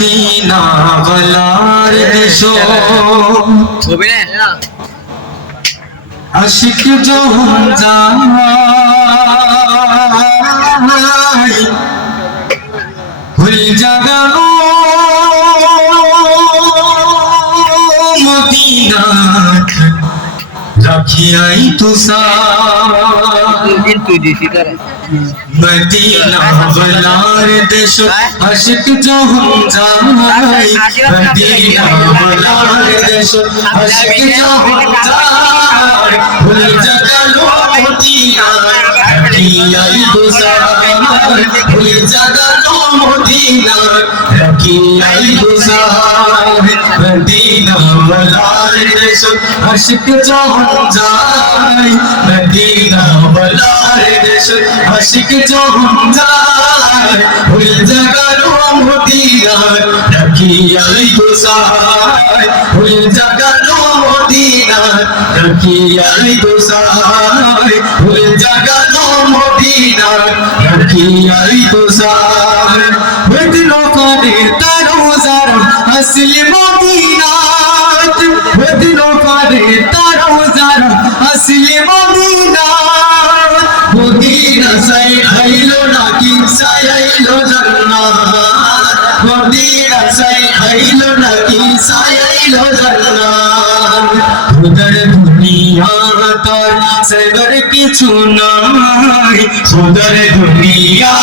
Medina ওয়ালার দেশ আশিক যখন যায় ভুল জাগানো মদিনা রাখিয়াই মদিনা ওয়ালার দেশ আশিক যখন যায় মদিনা ওয়ালার দেশ আশিক যখন যায় ভুল জাগানো মদিনা রাখিয়াই ভুল জাগানো মদিনা রাখিয়াই মদিনা ওয়ালার দেশ আশিক যখন যায় মদিনা ওয়ালার দেশ আশিক যখন যায় ভুল জাগানো মদিনা রাখিয়াই ভুল জাগানো মদিনা রাখিয়াই ভুল জাগানো মদিনা রাখিয়াই বদলো করে তারো যারা আসলে মদিনা বদলো করে তারো যারা আসলে মদিনা মদিনা সাই আইলো নাকি সাই আইলো জান্নাত মদিনা সাই আইলো নাকি সাই আইলো জান্নাত উদর দুনিয়া তার সরবর কিছু নাই উদর দুনিয়া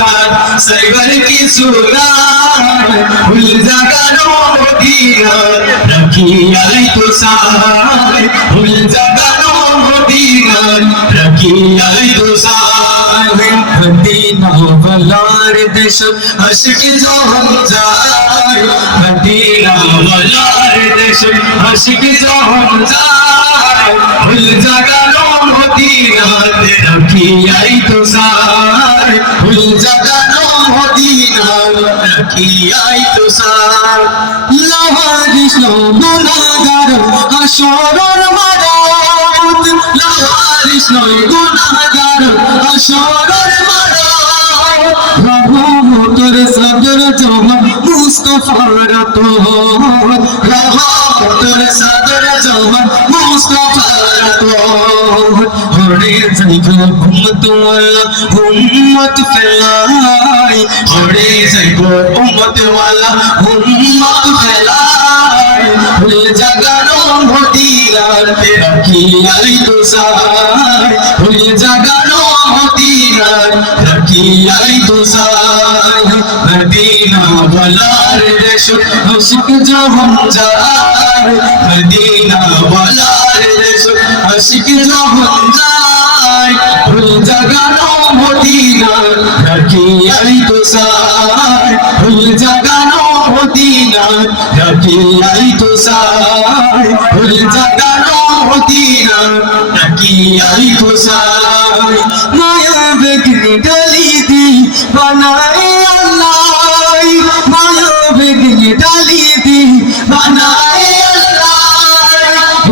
তার সরবর কিছু নাই ভুল জাগানো মদিনা রাখিয়াই ভুল জাগানো মদিনা রাখিয়াই মদিনা ওয়ালার দেশ আশিক যখন যায় মদিনা ওয়ালার দেশ আশিক যখন যায় ভুল জাগানো মদিনা রাখিয়াই ভুল জাগানো মদিনা রাখিয়াই লাওয়ারিস গুনাহগার হাসরের মাঠ লাওয়ারিস গুনাহগার হাসরের মাঠ রহমতের সাগর জমা মুস্তাফার তোর রহমতের সাগর জমা মুস্তাফার তোর হরে যাইগো উম্মত ওয়ালা উম্মত ফেলাই হরে যাইগো উম্মত ওয়ালা উম্মত ফেলাই ভুল জাগানো মদিনা রাখিয়াই ভুল জাগানো মদিনা রাখিয়াই মদিনা ওয়ালার দেশ আশিক যখন যায় মদিনা ওয়ালার দেশ আশিক যখন যায় ভুল জাগানো মদিনা রাখিয়াই ভুল জাগানো মদিনা রাখিয়াই ভুল জাগানো মদিনা রাখিয়াই মায়া বেগনি ডালি দি বানায়ে আল্লাহ মায়া বেগনি ডালি দি বানায়ে আল্লাহ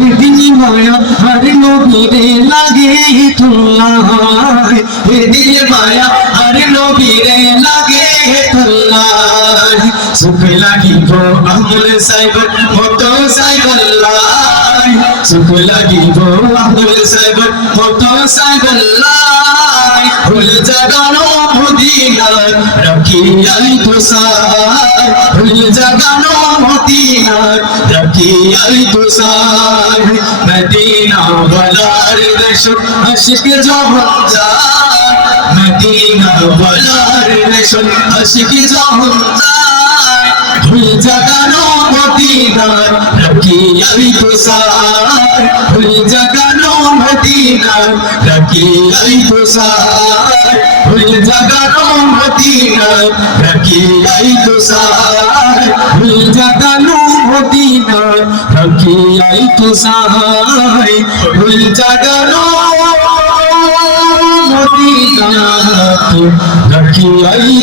এদিনি মায়া হর নবীরে লাগে তুল্লাহ এদিনি মায়া হর নবীরে লাগে তুল্লাহ সুখ লাগিব আহমদ সাহেব মতো সাহেব আল্লাহ সুখ লাগিব আহমদ সাহেব মতো সাহেব আল্লাহ ভুল জাগানো মদিনা রাখিয়াই ভুল জাগানো মদিনা রাখিয়াই মদিনা ওয়ালার দেশ আশিক যখন যায় মদিনা ওয়ালার দেশ আশিক যখন যায় ভুল জাগানো মদিনা রাখিয়াই ভুল জাগানো মদিনা রাখিয়াই ভুল জাগানো মদিনা রাখিয়াই ভুল জাগানো মদিনা রাখিয়াই ভুল জাগানো মদিনা রাখিয়াই